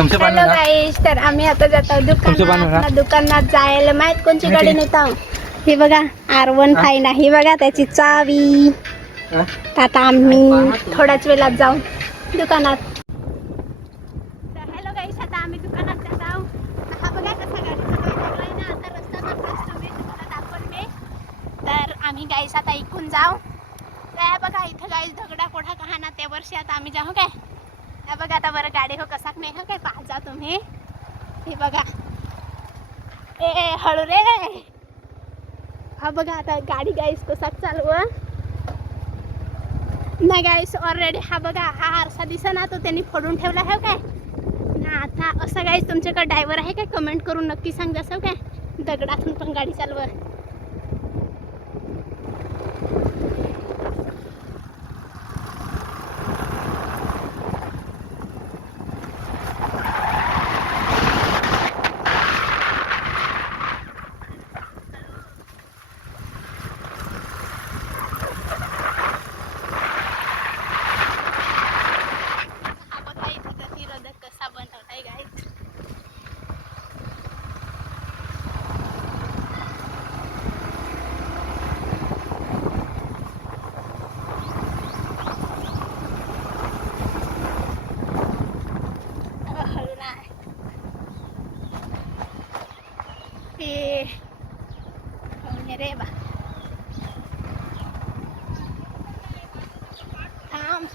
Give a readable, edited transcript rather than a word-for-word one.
Hello गाईस, तर आम्ही आता जातो दुकानात जायला माहित कोणची गाडी नेता. हे बघा R15 नाही बघा त्याची चावी. आता आम्ही थोड्याच वेळात जाऊ दुकानात. तर हॅलो गाईस, आता आम्ही दुकानात जात आहोत. हा बघा कसा गाडीचा ड्रायव्हर आहे ना. आता रस्ता दाखवतो मी तुम्हाला दाखवते. तर आम्ही गाईस आता इकून जाऊ. तर बघा इथं गाईस दगडा कोठा कहा ना त्या वर्षी आता आम्ही जाऊ काय. हे बघा आता बरं गाडी हो कसा नाही हो काय पाहा तुम्ही. हे बघा ए हळू रे. हा बघा आता गाडी गाईस कसा चालू नाही गाईस. ऑलरेडी हा बघा हा आरसा दिसा ना तो त्यांनी फोडून ठेवला आहे काय ना. आता असं गाईस तुमच्याकडे ड्रायव्हर आहे काय कमेंट करून नक्की सांग जसं काय दगडातून पण गाडी चालवा. कसा बनवलाय गाईस. हळू नाही ते रे बा थांब.